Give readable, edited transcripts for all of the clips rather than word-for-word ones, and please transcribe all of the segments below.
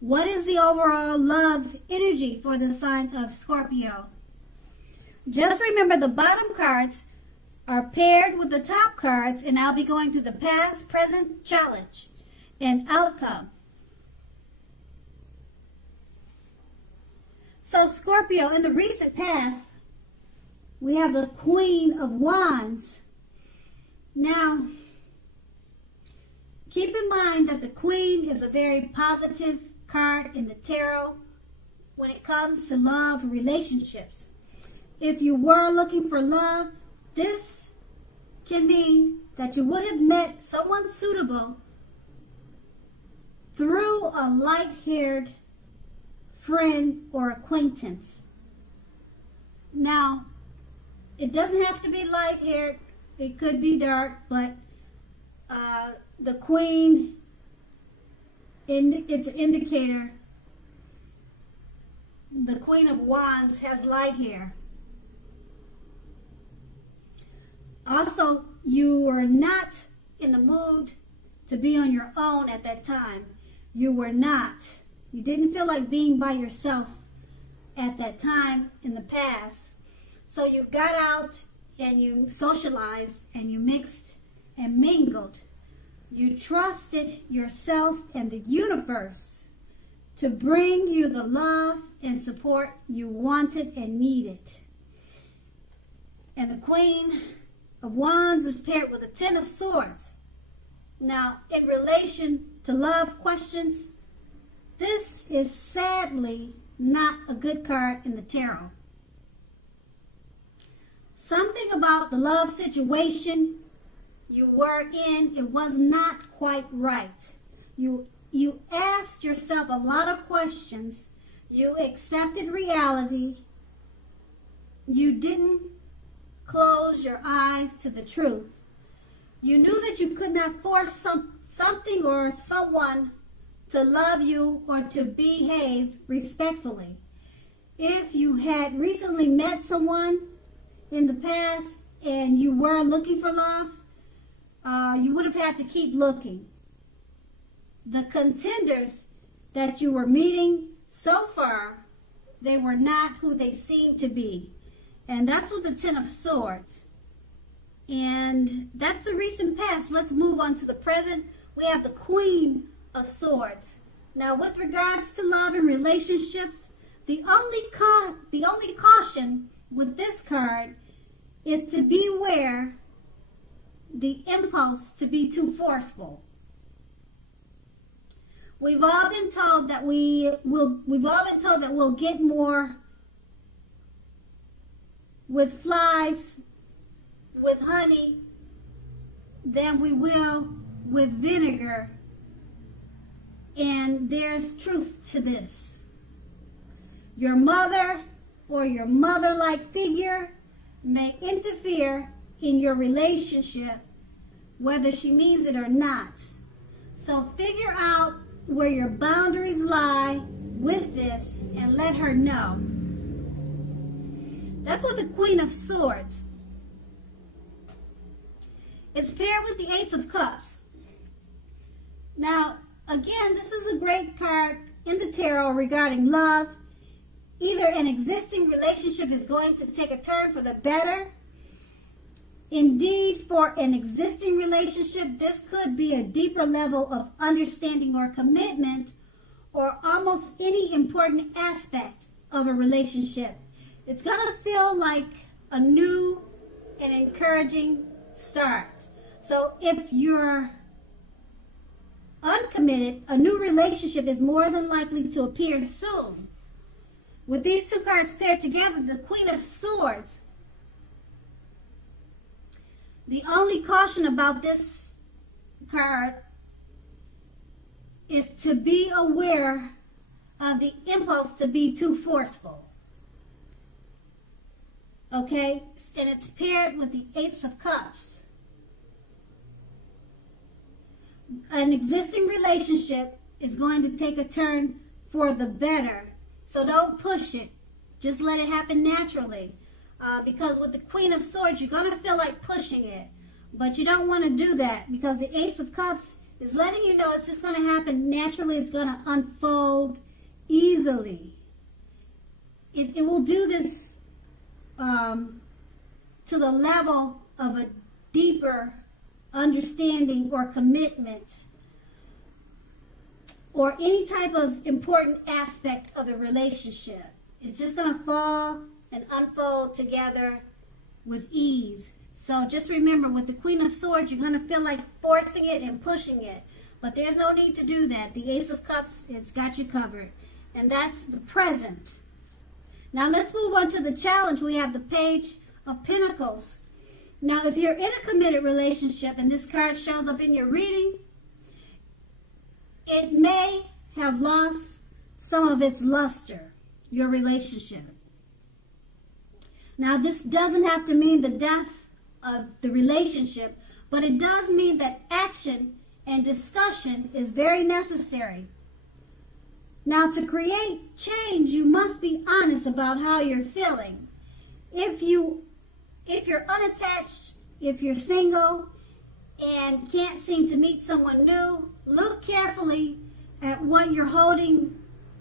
What is the overall love energy for the sign of Scorpio? Just remember the bottom cards are paired with the top cards, and I'll be going through the past, present, challenge, and outcome. So Scorpio, in the recent past, we have the Queen of Wands. Now, keep in mind that the Queen is a very positive card in the tarot when it comes to love and relationships. If you were looking for love, this can mean that you would have met someone suitable through a light-haired friend or acquaintance. Now, it doesn't have to be light-haired. It could be dark, but the Queen, it's an indicator. The Queen of Wands has light hair. Also, you were not in the mood to be on your own at that time. You were not. You didn't feel like being by yourself at that time in the past. So you got out and you socialized and you mixed and mingled. You trusted yourself and the universe to bring you the love and support you wanted and needed. And the Queen of Wands is paired with a Ten of Swords. Now, in relation to love questions, this is sadly not a good card in the tarot. Something about the love situation you were in, it was not quite right. You asked yourself a lot of questions. You accepted reality. You didn't close your eyes to the truth. You knew that you could not force something or someone to love you or to behave respectfully. If you had recently met someone in the past and you were looking for love, you would have had to keep looking. The contenders that you were meeting so far, they were not who they seemed to be. And that's with the Ten of Swords. And that's the recent past. Let's move on to the present. We have the Queen of Swords. Now, with regards to love and relationships, the only caution with this card is to beware the impulse to be too forceful. We've all been told that we'll get more with flies, with honey, than we will with vinegar. And there's truth to this. Your mother or your mother-like figure may interfere in your relationship, whether she means it or not. So figure out where your boundaries lie with this and let her know. That's with the Queen of Swords. It's paired with the Ace of Cups. Now, again, this is a great card in the tarot regarding love. Either an existing relationship is going to take a turn for the better. Indeed, for an existing relationship, this could be a deeper level of understanding or commitment, or almost any important aspect of a relationship. It's going to feel like a new and encouraging start. So if you're uncommitted, a new relationship is more than likely to appear soon. With these two cards paired together, the Queen of Swords, the only caution about this card is to be aware of the impulse to be too forceful. Okay? And it's paired with the Ace of Cups. An existing relationship is going to take a turn for the better. So don't push it. Just let it happen naturally. Because with the Queen of Swords, you're going to feel like pushing it. But you don't want to do that because the Ace of Cups It's letting you know it's just going to happen naturally. It's going to unfold easily. It will do this to the level of a deeper understanding or commitment or any type of important aspect of the relationship. It's just going to fall and unfold together with ease. So just remember, with the Queen of Swords, you're going to feel like forcing it and pushing it. But there's no need to do that. The Ace of Cups, it's got you covered. And that's the present. Now let's move on to the challenge. We have the Page of Pentacles. Now if you're in a committed relationship and this card shows up in your reading, it may have lost some of its luster, your relationship. Now this doesn't have to mean the death of the relationship, but it does mean that action and discussion is very necessary. Now, to create change, you must be honest about how you're feeling. If you're unattached, if you're single and can't seem to meet someone new, look carefully at what you're holding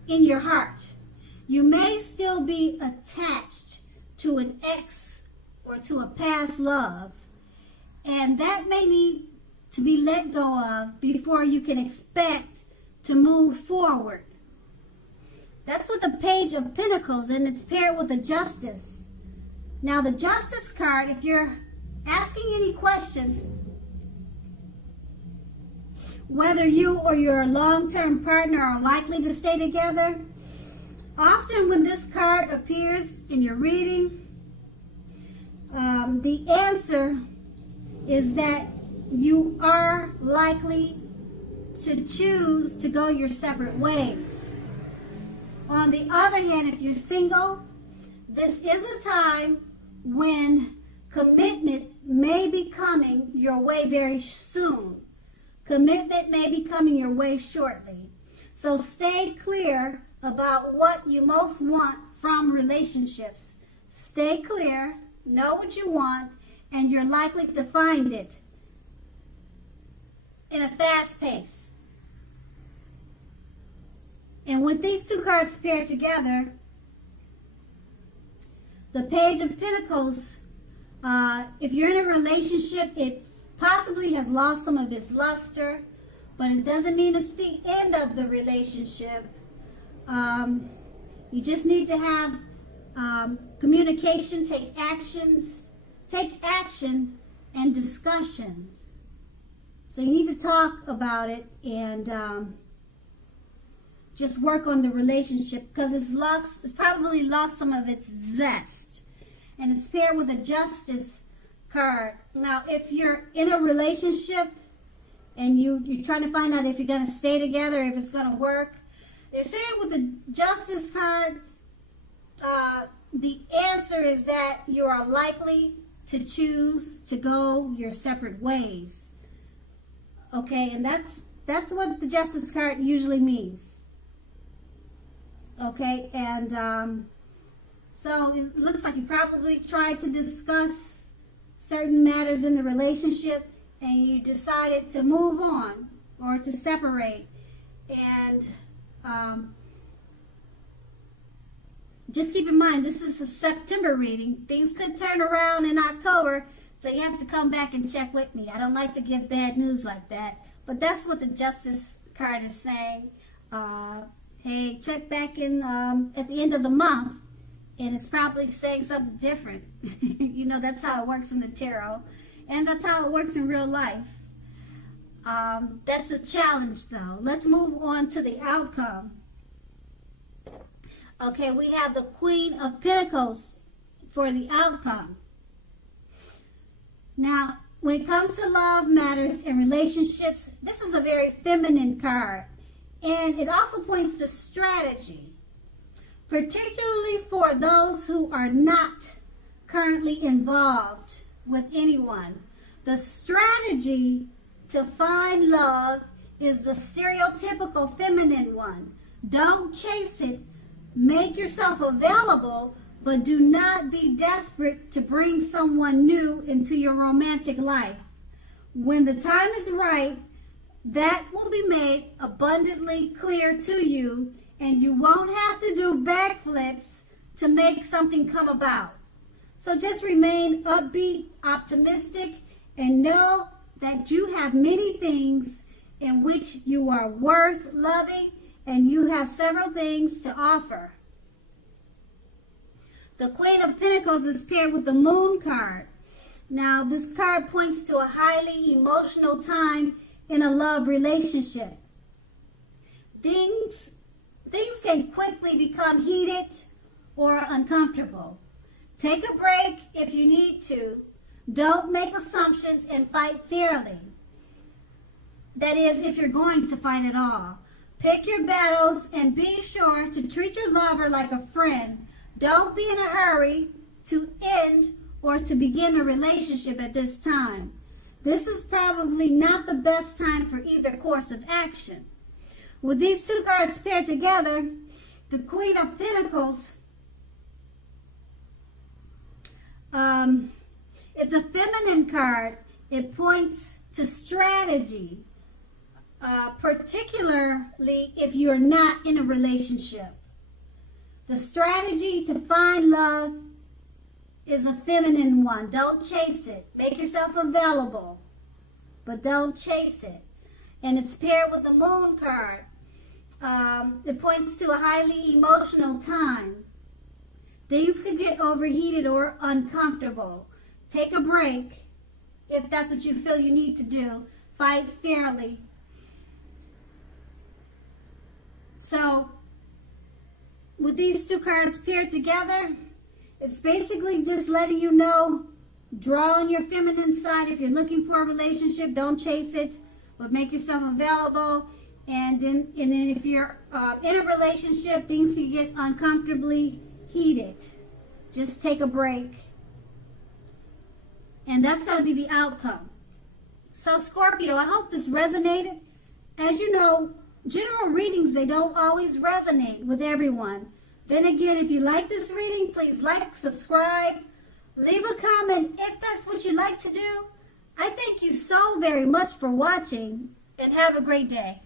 in your heart. You may still be attached to an ex or to a past love, and that may need to be let go of before you can expect to move forward. That's with the Page of Pentacles, and it's paired with the Justice. Now the Justice card, if you're asking any questions, whether you or your long-term partner are likely to stay together, often when this card appears in your reading, the answer is that you are likely to choose to go your separate ways. On the other hand, if you're single, this is a time when commitment may be coming your way very soon. Commitment may be coming your way shortly. So stay clear about what you most want from relationships. Stay clear, know what you want, and you're likely to find it in a fast pace. And with these two cards paired together, the Page of Pentacles, if you're in a relationship, it possibly has lost some of its luster, but it doesn't mean it's the end of the relationship. You just need to have communication, take action and discussion. So you need to talk about it and just work on the relationship, because it's probably lost some of its zest. And it's paired with a Justice card. Now, if you're in a relationship and you're trying to find out if you're going to stay together, if it's going to work, they're saying with the Justice card, the answer is that you are likely to choose to go your separate ways. Okay, and that's what the Justice card usually means. Okay, and so it looks like you probably tried to discuss certain matters in the relationship and you decided to move on or to separate. And just keep in mind, this is a September reading. Things could turn around in October, so you have to come back and check with me. I don't like to give bad news like that, but that's what the Justice card is saying. Hey, check back in at the end of the month, and it's probably saying something different. You know, that's how it works in the tarot, and that's how it works in real life. That's a challenge, though. Let's move on to the outcome. Okay, we have the Queen of Pentacles for the outcome. Now, when it comes to love matters and relationships, this is a very feminine card. And it also points to strategy, particularly for those who are not currently involved with anyone. The strategy to find love is the stereotypical feminine one. Don't chase it. Make yourself available, but do not be desperate to bring someone new into your romantic life. When the time is right, that will be made abundantly clear to you, and you won't have to do backflips to make something come about. So just remain upbeat, optimistic, and know that you have many things in which you are worth loving, and you have several things to offer. The Queen of Pentacles is paired with the Moon card. Now, this card points to a highly emotional time in a love relationship. Things can quickly become heated or uncomfortable. Take a break if you need to. Don't make assumptions and fight fairly. That is, if you're going to fight at all. Pick your battles and be sure to treat your lover like a friend. Don't be in a hurry to end or to begin a relationship at this time. This is probably not the best time for either course of action. With these two cards paired together, the Queen of Pentacles, it's a feminine card. It points to strategy, particularly if you're not in a relationship. The strategy to find love is a feminine one. Don't chase it. Make yourself available, but don't chase it. And it's paired with the Moon card. It points to a highly emotional time. Things can get overheated or uncomfortable. Take a break if that's what you feel you need to do. Fight fairly. So, with these two cards paired together, it's basically just letting you know, draw on your feminine side. If you're looking for a relationship, don't chase it, but make yourself available. And then if you're in a relationship, things can get uncomfortably heated. Just take a break. And that's going to be the outcome. So Scorpio, I hope this resonated. As you know, general readings, they don't always resonate with everyone. Then again, if you like this reading, please like, subscribe, leave a comment if that's what you like to do. I thank you so very much for watching, and have a great day.